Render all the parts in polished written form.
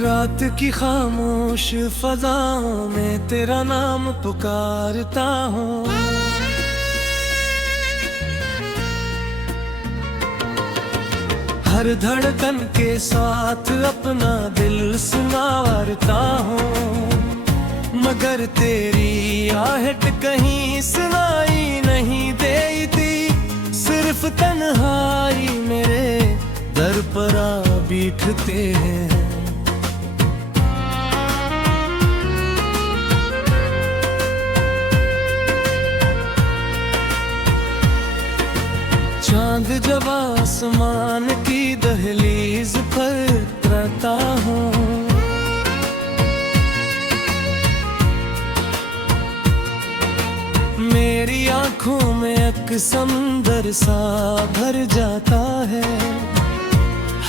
रात की खामोश फजाओं में तेरा नाम पुकारता हूँ। हर धड़कन के साथ अपना दिल सुनावरता हूँ, मगर तेरी आहट कहीं सुनाई नहीं देती। सिर्फ तन्हाई मेरे दर पर आ बैठते हैं। चांद जब आसमान की दहलीज पर उतरता हूँ, मेरी आंखों में एक समंदर सा भर जाता है।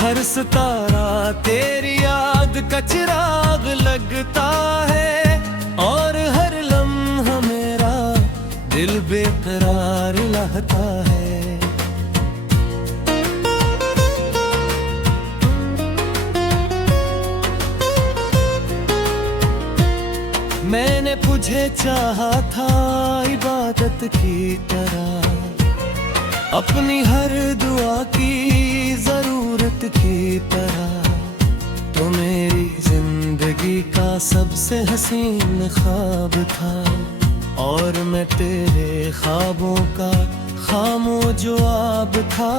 हर सितारा तेरी याद का चिराग लगता है, और हर लम्हा मेरा दिल बेकरार रहता है। मैंने तुझे चाहा था इबादत की तरह, अपनी हर दुआ की जरूरत की तरह। तो मेरी जिंदगी का सबसे हसीन ख्वाब था, और मैं तेरे ख्वाबों का खामो जवाब था।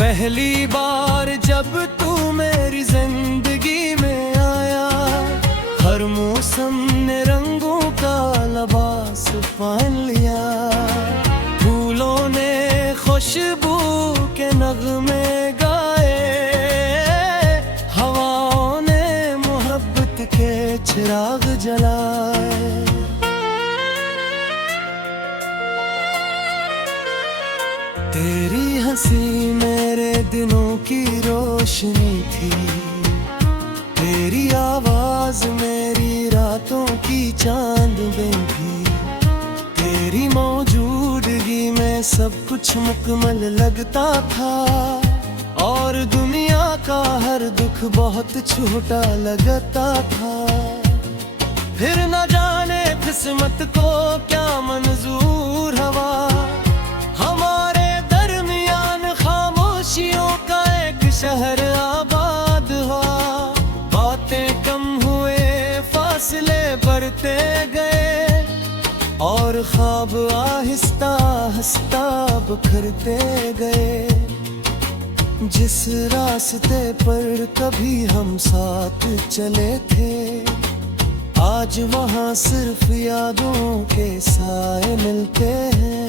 पहली बार जब तू मेरी जिंदगी में आया, हर मौसम ने रंगों का लिबास पहन लिया। फूलों ने खुशबू के नगमे गाए, हवाओं ने मोहब्बत के चिराग जलाए। तेरी हंसी मेरे दिनों की रोशनी थी, तेरी आवाज मेरी रातों की चांद में थी। तेरी मौजूदगी में सब कुछ मुकम्मल लगता था, और दुनिया का हर दुख बहुत छोटा लगता था। फिर न जाने किस्मत को क्या मंजूर हवा, हमारे खामोशियों का एक शहर आबाद हुआ। बातें कम हुए, फासले बढ़ते गए, और ख्वाब आहिस्ता आहिस्ता बिखरते गए। जिस रास्ते पर कभी हम साथ चले थे, आज वहाँ सिर्फ यादों के साए मिलते हैं।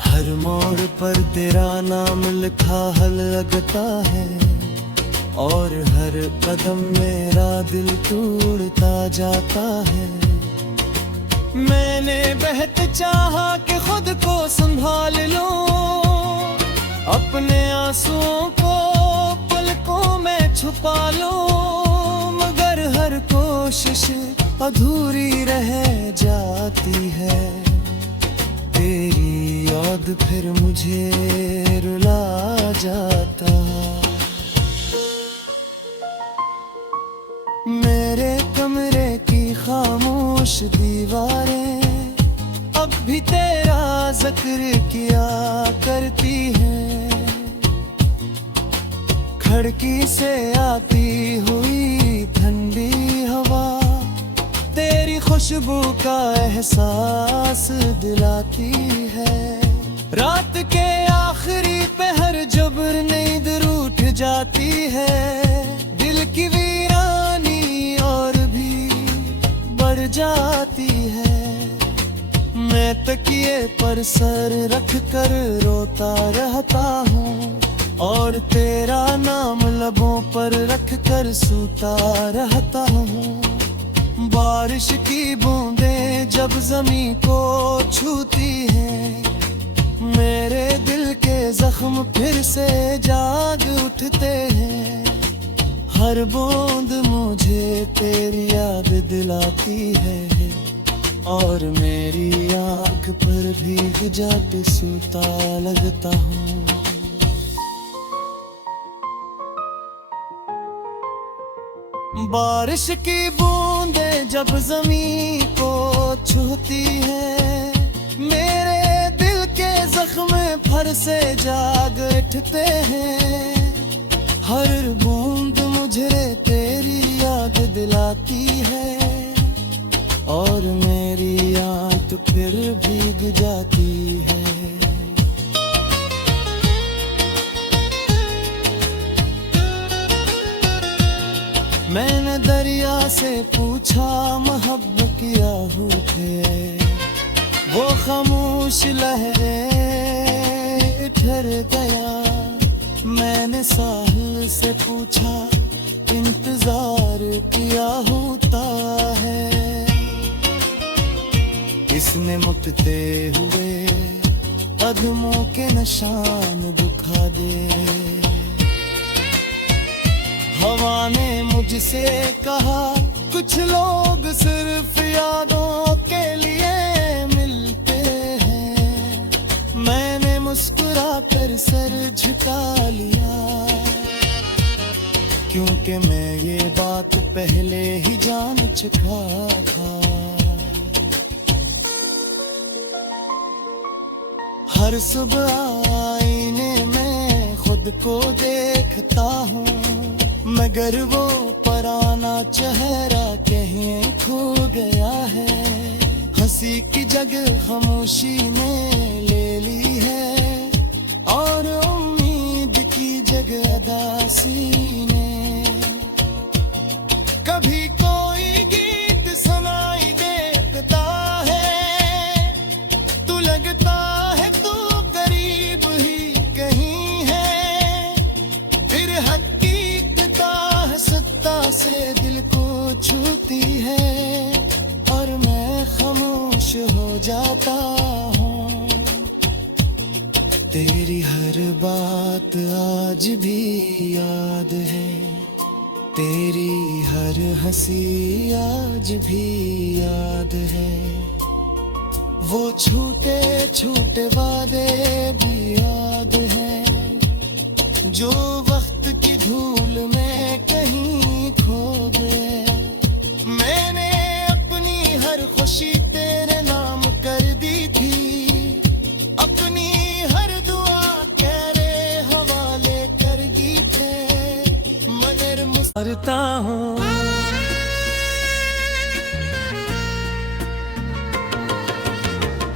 हर मोड़ पर तेरा नाम लिखा हल लगता है, और हर कदम मेरा दिल टूटता जाता है। मैंने बहुत चाहा कि खुद को संभाल लूं, अपने आंसुओं को पलकों में छुपा लूं, मगर हर कोशिश अधूरी रह जाती है। तेरी याद फिर मुझे रुला जाता। मेरे कमरे की खामोश दीवारें अब भी तेरा जिक्र किया करती हैं। खिड़की से आती हुई ठंडी हवा तेरी खुशबू का एहसास दिलाती है। रात के आखिरी पहर जब नींद रूठ जाती है, दिल की वीरानी और भी बढ़ जाती है। मैं तकिए पर सर रख कर रोता रहता हूँ, और तेरा नाम लबों पर रख कर सूता रहता हूँ। बारिश की बूंदें जब ज़मीं को छूती हैं, मेरे दिल के जख्म फिर से जाग उठते हैं। हर बूंद मुझे तेरी याद दिलाती है, और मेरी आँख पर भीग जाके सूता लगता हूँ। बारिश की बूंदें जब जमीन को छूती है, मेरे दिल के जख्म फिर से जाग उठते हैं। हर बूंद मुझे तेरी याद दिलाती है, और मेरी आंख फिर भीग जाती है। मैंने दरिया से पूछा मोहब्बत किया हूँ थे, वो खामोश लहरें ठहर गया। मैंने साहिल से पूछा इंतजार किया होता है, इसने मुटते हुए कदमों के निशान दिखा दे। हवा ने मुझसे कहा कुछ लोग सिर्फ यादों के लिए मिलते हैं। मैंने मुस्कुरा कर सर झुका लिया, क्योंकि मैं ये बात पहले ही जान चुका था। हर सुबह आईने में खुद को देखता हूँ, मगर वो पुराना चेहरा कहीं खो गया है। हंसी की जगह खामोशी ने ले ली है, और उम्मीद की जगह उदासी ने। कभी कोई गीत सुनाई देता है, तू लगता है तू करीब ही कहीं है। फिर सत्ता से दिल को छूती है, और मैं खामोश हो जाता हूँ। तेरी हर बात आज भी याद है, तेरी हर हंसी आज भी याद है। वो छूटे छूटे वादे भी याद हैं, जो वक्त की धूल में कहीं खो गए। मैंने अपनी हर खुशी तेरे नाम कर दी थी, अपनी हर दुआ तेरे हवाले कर दी थे, मगर मुस्कुराता हूँ।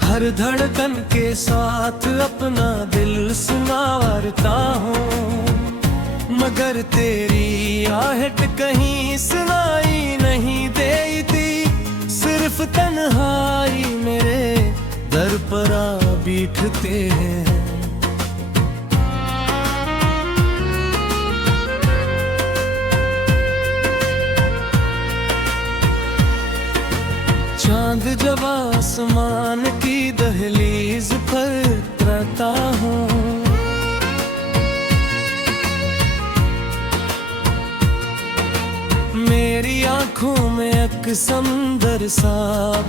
हर धड़कन के साथ अपना दिल सुनावरता हूँ, मगर तेरी आहट कहीं सुनाई नहीं देती। सिर्फ तन्हाई मेरे दर पर आ बैठते हैं। चांद जब आसमान की दहलीज पर उतरता हूँ, मेरी आंखों में एक समंदर सा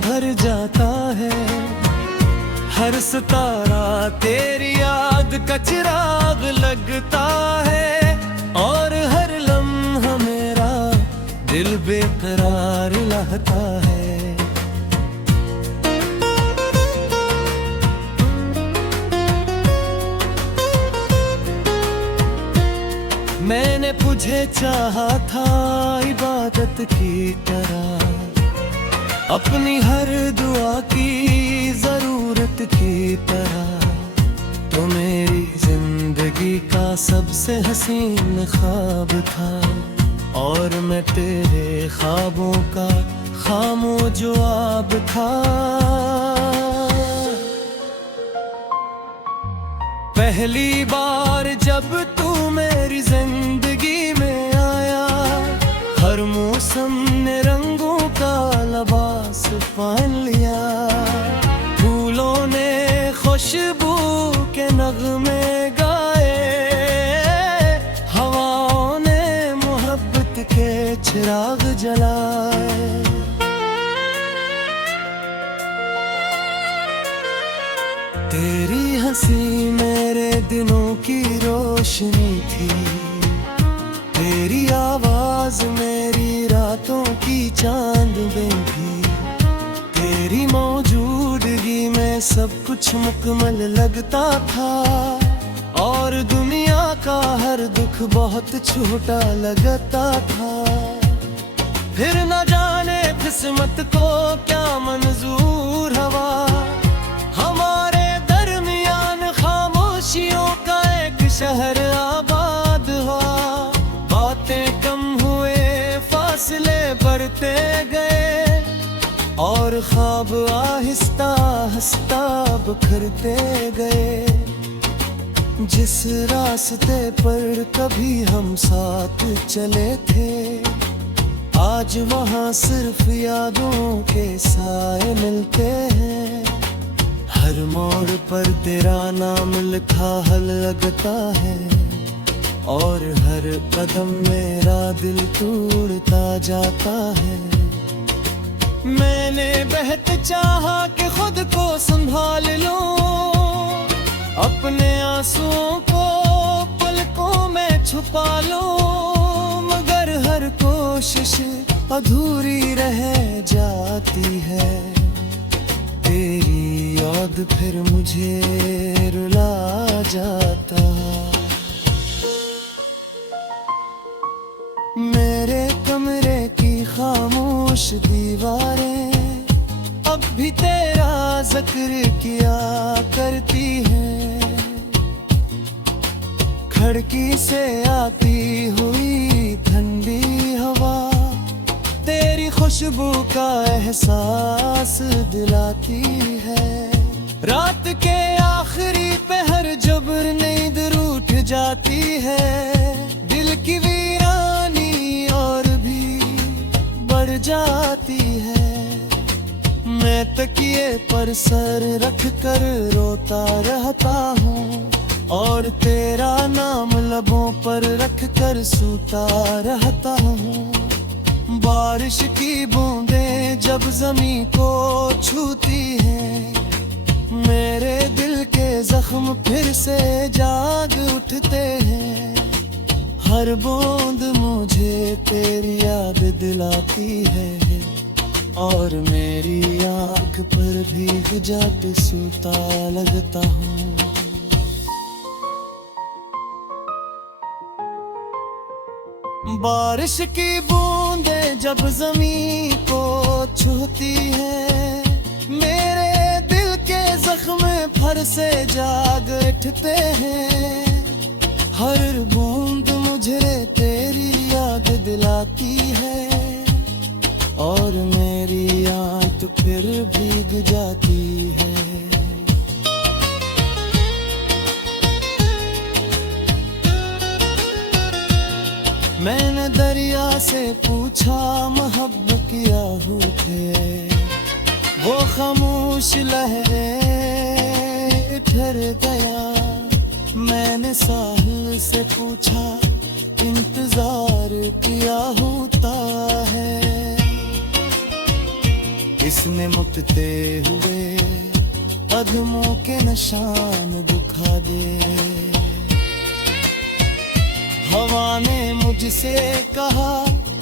भर जाता है। हर सितारा तेरी याद का चिराग लगता है, और हर लम्हा मेरा दिल बेकरार रहता है। मैंने तुझे चाहा था इबादत की तरह, अपनी हर दुआ की जरूरत की तरह। तो मेरी जिंदगी का सबसे हसीन ख्वाब था, और मैं तेरे ख्वाबों का खामोश जवाब था। पहली बार जब तू मेरी जिंदगी में आया, हर मौसम ने रंगों का लिबास पहन लिया। फूलों ने खुशबू के नगमे गाए, हवाओं ने मोहब्बत के चिराग जलाए। तेरी हंसी मेरे दिनों की रोशनी थी, तेरी आवाज मेरी रातों की चांद में भी तेरी मौजूदगी में सब कुछ मुकम्मल लगता था, और दुनिया का हर दुख बहुत छोटा लगता था। फिर न जाने किस्मत को क्या मंजूर हवा, हमारे दरमियान खामोशियों का एक शहर आबाद हुआ। बातें कम हुए, फासले बढ़ते गए, और ख्वाब आहिस्ता आहिस्ता बिखरते गए। जिस रास्ते पर कभी हम साथ चले थे, आज वहाँ सिर्फ यादों के साए मिलते हैं। हर मोड़ पर तेरा नाम लिखा हल लगता है, और हर कदम मेरा दिल टूटता जाता है। मैंने बहुत चाहा कि खुद को संभाल लूं, अपने आंसुओं को पलकों में छुपा लूं, मगर हर कोशिश अधूरी रह जाती है। तेरी याद फिर मुझे रुला जाता। मेरे कमरे की खामोश दीवारें अब भी तेरा जिक्र किया करती हैं। खिड़की से आती हुई ठंडी हवा तेरी खुशबू का एहसास दिलाती है। रात के आखिरी पहर जबर नींद रूठ जाती है, दिल की वीरानी और भी बढ़ जाती है। मैं तकिए पर सर रख कर रोता रहता हूँ, और तेरा नाम लबों पर रख कर सूता रहता हूँ। बारिश की बूंदें जब जमीन को छूती हैं, मेरे दिल के जख्म फिर से जाग उठते हैं। हर बूंद मुझे तेरी याद दिलाती है, और मेरी आँख पर भीग जाके सूता लगता हूँ। बारिश की बूंदें जब जमीन को छूती हैं, मेरे दिल के जख्म फिर से जाग उठते हैं। हर बूंद मुझे तेरी याद दिलाती है, और मेरी आँख फिर भीग जाती है। मैंने दरिया से पूछा मोहब्बत किया थे, वो खामोश लहरें ठहर गया। मैंने साहिल से पूछा इंतजार किया होता है, इसने मुकते हुए कदमों के निशान दिखा दे। हवा ने मुझसे कहा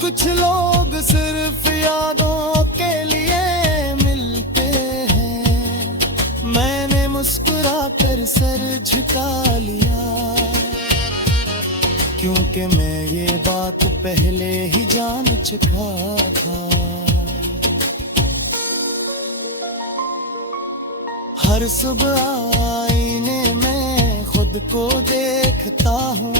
कुछ लोग सिर्फ यादों के लिए मिलते हैं। मैंने मुस्कुरा कर सर झुका लिया, क्योंकि मैं ये बात पहले ही जान चुका था। हर सुबह आईने में खुद को देखता हूँ,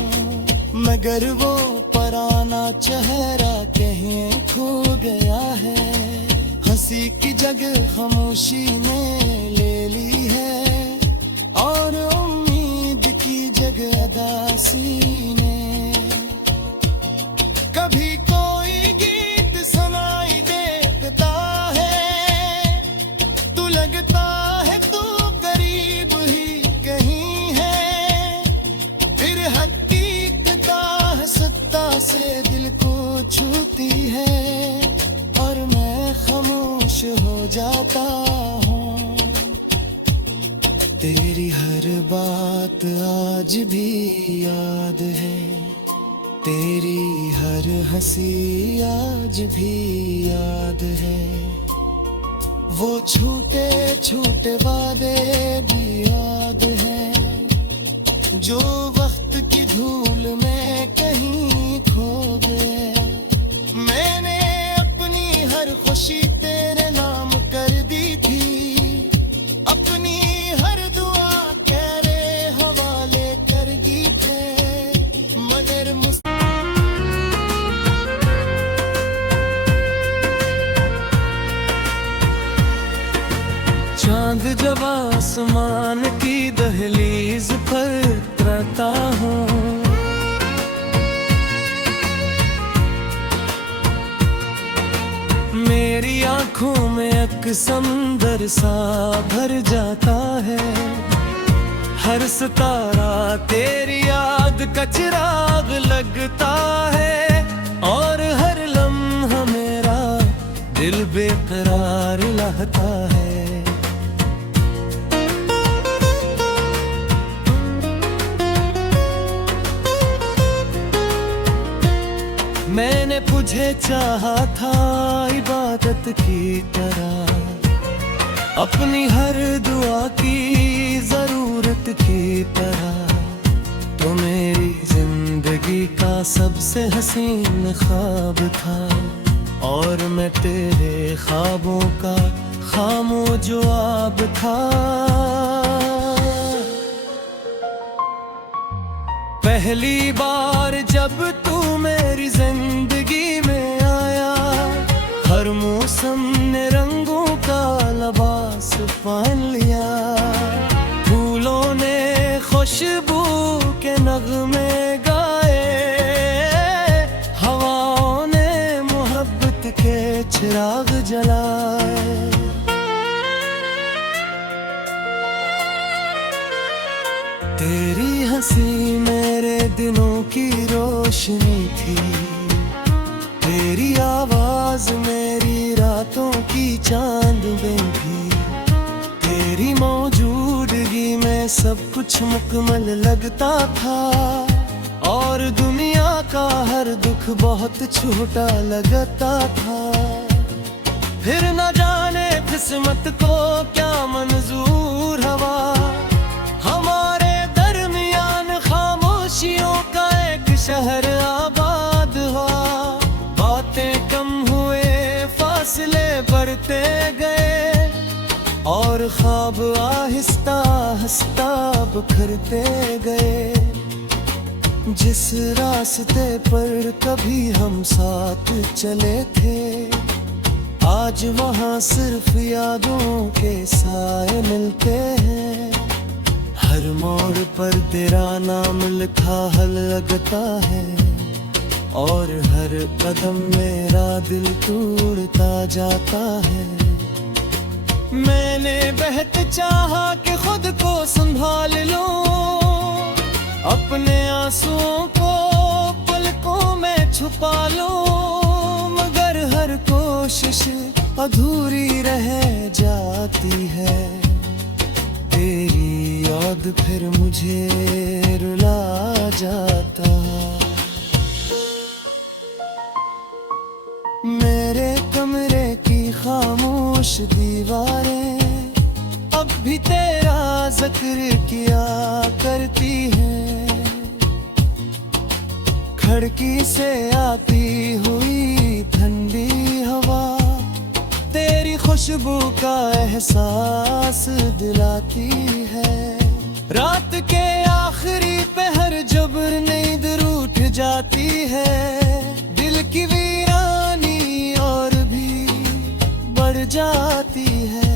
मगर वो पुराना चेहरा कहीं खो गया है। हंसी की जगह खामोशी ने ले ली है, और उम्मीद की जगह उदासी ने। कभी कोई गीत सुनाई देता है, तू लगता है तू करीब ही कहीं है। फिर सत्ता से दिल को छूती है, और मैं खामोश हो जाता हूँ। तेरी हर बात आज भी याद है, तेरी हर हंसी आज भी याद है, वो छूटे छूटे वादे भी याद हैं, जो वक्त की धूल में कहीं खो गए। मैंने अपनी हर खुशी तेरे नाम कर दी थी, अपनी हर दुआ तेरे हवाले कर दी थे, मगर चांद जब आसमान की दहलीज पर उतरता हूँ, मेरी आंखों में एक समंदर सा भर जाता है। हर सितारा तेरी याद का चिराग लगता है, और हर लम्हा मेरा दिल बेकरार रहता है। मैंने तुझे चाहा था इबादत की तरह, अपनी हर दुआ की जरूरत की तरह। तो मेरी जिंदगी का सबसे हसीन ख्वाब था, और मैं तेरे ख्वाबों का खामोश जवाब था। पहली बार जब तू मेरी जिंदगी में आया, हर मौसम ने रंगों का लिबास पहन लिया। फूलों ने खुशबू के नगमे गाए, हवाओं ने मोहब्बत के चिराग जलाए। तेरी हंसी मेरे दिनों की रोशनी थी, तेरी आवाज मेरी रातों की चांद में थी। तेरी मौजूदगी में सब कुछ मुकम्मल लगता था, और दुनिया का हर दुख बहुत छोटा लगता था। फिर न जाने किस्मत को क्या मंजूर हवा, हमारे का एक शहर आबाद हुआ। बातें कम हुए, फासले बढ़ते गए, और ख्वाब आहिस्ता आहिस्ता बिखरते गए। जिस रास्ते पर कभी हम साथ चले थे, आज वहाँ सिर्फ यादों के साए मिलते हैं। हर मोड़ पर तेरा नाम लिखा हल लगता है, और हर कदम मेरा दिल टूटता जाता है। मैंने बहुत चाहा कि खुद को संभाल लूं, अपने आंसुओं को पलकों में छुपा लूं, मगर हर कोशिश अधूरी रह जाती है। तेरी याद फिर मुझे रुला जाता। मेरे कमरे की खामोश दीवारें अब भी तेरा जिक्र किया करती हैं। खिड़की से आती हुई ठंडी हवा तेरी खुशबू का एहसास दिलाती है। रात के आखिरी पहर जबर नींद रूठ जाती है, दिल की वीरानी और भी बढ़ जाती है।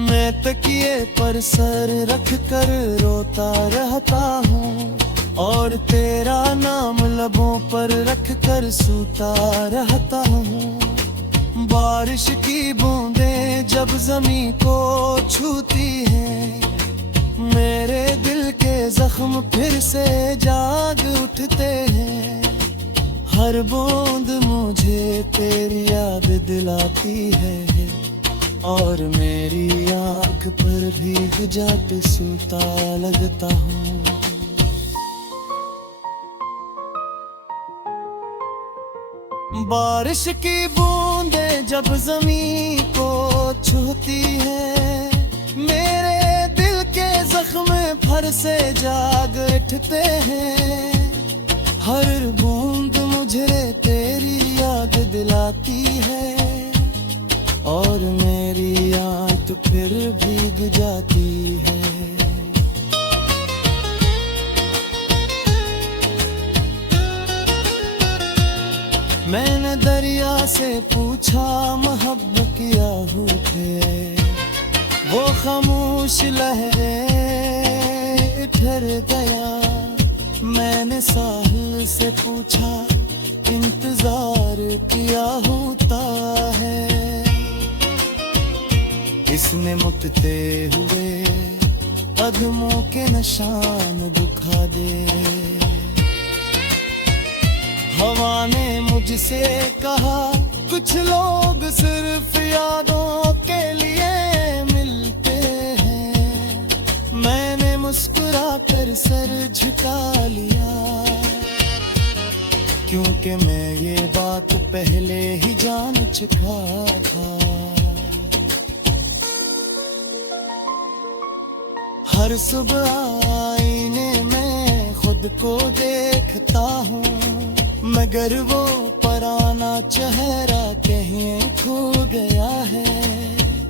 मैं तकिए पर सर रख कर रोता रहता हूँ, और तेरा नाम लबों पर रख कर सूता रहता हूँ। बारिश की बूंदें जब जमीन को छूती हैं, मेरे दिल के जख्म फिर से जाग उठते हैं। हर बूंद मुझे तेरी याद दिलाती है, और मेरी आँख पर भीग जाते सूता लगता हूँ। बारिश की बूंदें जब जमीन को छूती है, मेरे दिल के जख्म फिर से जाग उठते हैं। हर बूंद मुझे तेरी याद दिलाती है, और मेरी आंख फिर भीग जाती है। मैंने दरिया से पूछा मोहब्बत क्या है, वो खामोश लहरें ठहर गया। मैंने साहिल से पूछा इंतजार किया होता है, इसने मुकते हुए कदमों के निशान दिखा दे। हवा ने मुझसे कहा कुछ लोग सिर्फ यादों के लिए मिलते हैं। मैंने मुस्कुरा कर सर झुका लिया, क्योंकि मैं ये बात पहले ही जान चुका था। हर सुबह आईने में खुद को देखता हूँ, मगर वो पुराना चेहरा कहीं खो गया है।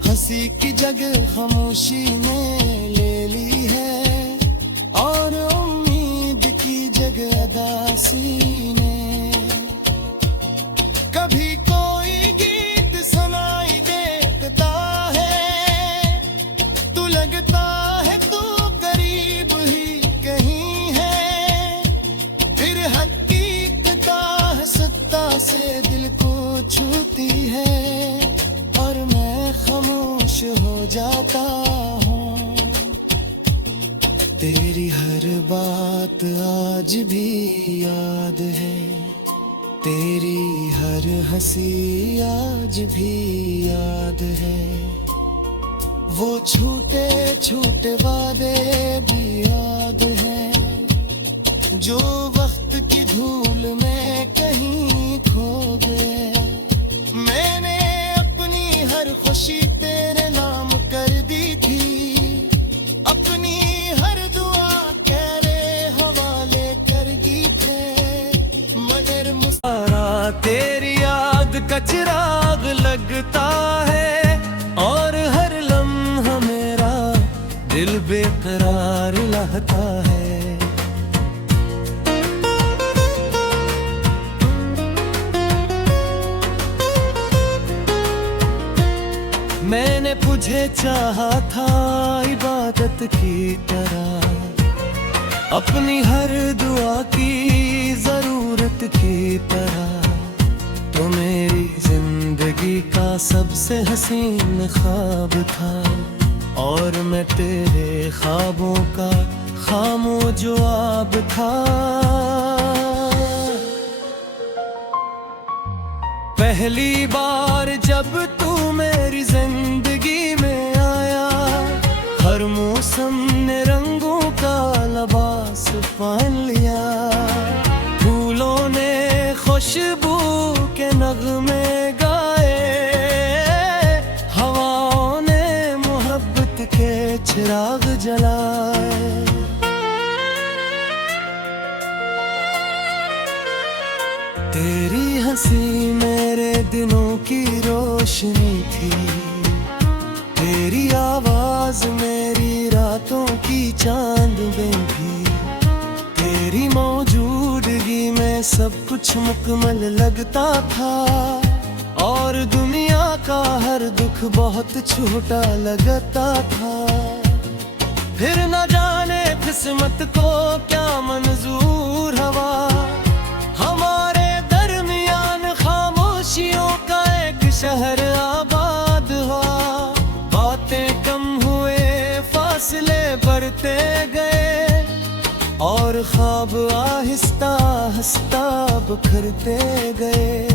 हंसी की जगह खामोशी ने ले ली है, और उम्मीद की जगह उदासी ने। कभी कोई गीत सुनाई देता है, तू लगता है तू करीब ही कहीं है। फिर से दिल को छूती है, और मैं खामोश हो जाता हूँ। तेरी हर बात आज भी याद है, तेरी हर हंसी आज भी याद है। वो छोटे छोटे वादे भी याद हैं, जो वक्त की धूल में कहीं खो गए। मैंने अपनी हर खुशी तेरे नाम कर दी थी, अपनी हर दुआ तेरे हवाले कर दी थे। मगर मुस्कुरा तेरी याद का चिराग लगता है, और हर लम्हा मेरा दिल बेकरार रहता है। मैंने तुझे चाहा था इबादत की तरह, अपनी हर दुआ की जरूरत की तरह। तो मेरी जिंदगी का सबसे हसीन ख्वाब था, और मैं तेरे ख्वाबों का खामोश जवाब था। पहली बार जब तू मेरी जिंदगी में आया, हर मौसम ने रंगों का लिबास पहन लिया। फूलों ने खुशबू के नगमे गाए, हवाओं ने मोहब्बत के चिराग जलाए। तेरी हंसी मेरे दिनों की रोशनी थी, तेरी आवाज मेरी रातों की चांद में थी। तेरी मौजूदगी में सब कुछ मुकम्मल लगता था, और दुनिया का हर दुख बहुत छोटा लगता था। फिर न जाने किस्मत को क्या मंजूर हवा, हमारे खामोशियों का एक शहर आबाद हुआ। बातें कम हुए, फासले बढ़ते गए, और ख्वाब आहिस्ता आहिस्ता बिखरते गए।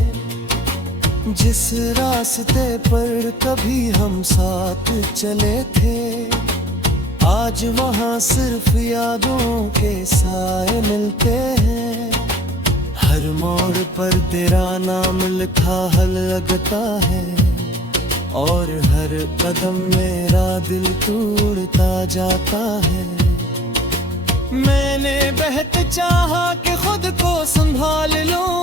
जिस रास्ते पर कभी हम साथ चले थे, आज वहाँ सिर्फ यादों के साए मिलते हैं। हर मोड़ पर तेरा नाम लिखा हल लगता है, और हर कदम मेरा दिल टूटता जाता है। मैंने बहुत चाहा कि खुद को संभाल लूं,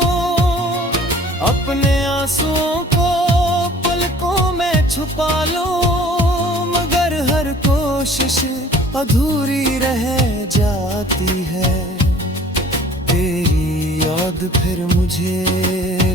अपने आंसुओं को पलकों में छुपा लूं, मगर हर कोशिश अधूरी रह जाती है। तेरी याद फिर मुझे